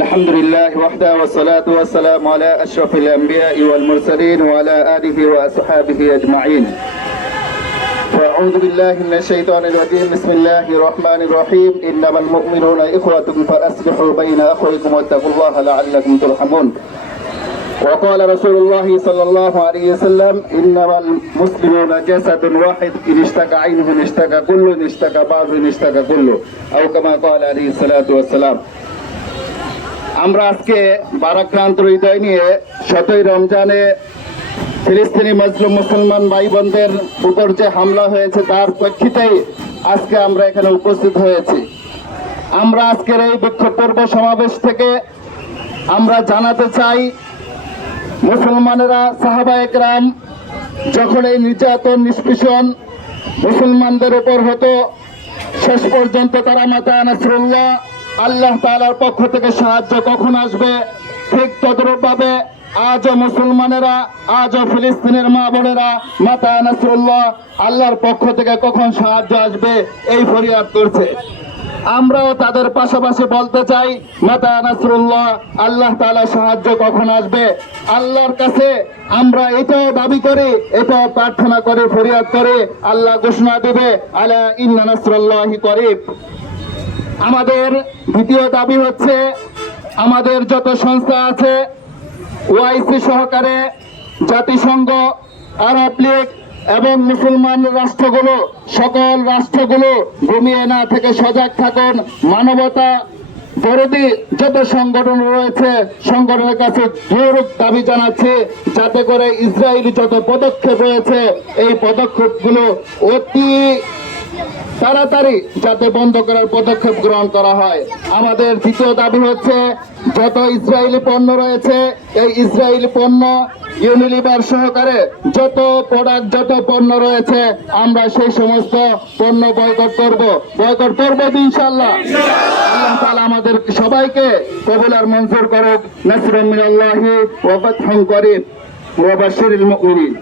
الحمد لله وحده والصلاة والسلام على أشرف الأنبياء والمرسلين وعلى آله وأصحابه أجمعين. فأعوذ بالله من الشيطان الرجيم. بسم الله الرحمن الرحيم. إنما المؤمنون إخوة فأصلحوا بين أخويكم واتقوا الله لعلكم ترحمون. وقال رسول الله صلى الله عليه وسلم: إنما المسلمون جسد واحد إن اشتكى عينه اشتكى كله إن اشتكى بعضه اشتكى كله أو كما قال عليه الصلاة والسلام. আমরা আজকে বারাক্রান্ত হৃদয় নিয়ে 7ই রমজানে ফিলিস্তিনি মুসলমান ভাই বোনদের উপর যে হামলা হয়েছে তার প্রেক্ষিতেই আজকে আমরা এখানে উপস্থিত হয়েছি। আমরা আজকের এই বিক্ষোভ পর্ব সমাবেশ থেকে আমরা জানাতে চাই, মুসলমানেরা সাহাবায়ে কেরাম যখন এই নির্যাতন নিষ্পেষণ মুসলমানদের উপর হতো, শেষ পর্যন্ত তারা মাতা নাসরুল্লাহ আল্লাহ তাআলার পক্ষ থেকে সাহায্য কখন আসবে, ঠিক তদ্রূপভাবে আজও মুসলমানেরা, আজও ফিলিস্তিনের মা বোনেরা মাতা নাসরুল্লাহ আল্লাহর পক্ষ থেকে কখন সাহায্য আসবে এই ফরিয়াদ করছে। আমরাও তাদের পাশাপাশি বলতে চাই, মাতা নাসরুল্লাহ আল্লাহ তাআলা সাহায্য কখন আসবে। আল্লাহর কাছে আমরা এটাও দাবি করি, এটাও প্রার্থনা করে ফরিয়াদ করে, আল্লাহ ঘোষণা দেবে আলা ইন্না নাসরুল্লাহি করিব। আমাদের দ্বিতীয় দাবি হচ্ছে, আমাদের যত সংস্থা আছে ওআইসি সহকারে জাতিসংঘ, আরব লীগ এবং মুসলমান রাষ্ট্রগুলো, সকল রাষ্ট্রগুলো ঘুমিয়ে না থেকে সজাগ থাকুন। মানবতা বিরোধী যত সংগঠন রয়েছে সংগঠনের কাছে জোর দাবি জানাচ্ছে, যাতে করে ইসরায়েলি যত পদক্ষেপ রয়েছে এই পদক্ষেপগুলো অতি তাড়াতাড়ি যাতে বন্ধ করার পদক্ষেপ গ্রহণ করা হয়। আমাদের দ্বিতীয় দাবি হচ্ছে, যত ইসরায়েলি পণ্য রয়েছে এই ইসরায়েলি পণ্য ইউনিলিভার সহকারে যত প্রোডাক্ট যত পণ্য রয়েছে আমরা সেই সমস্ত পণ্য বয়কট করব ইনশাআল্লাহ। আল্লাহ তাআলা আমাদের সবাইকে কবুল আর মঞ্জুর করুক। নাসরুম মিনাল্লাহি ওয়া ফাতহুন করিব ওয়া বাশশিরিল মুমিনিন।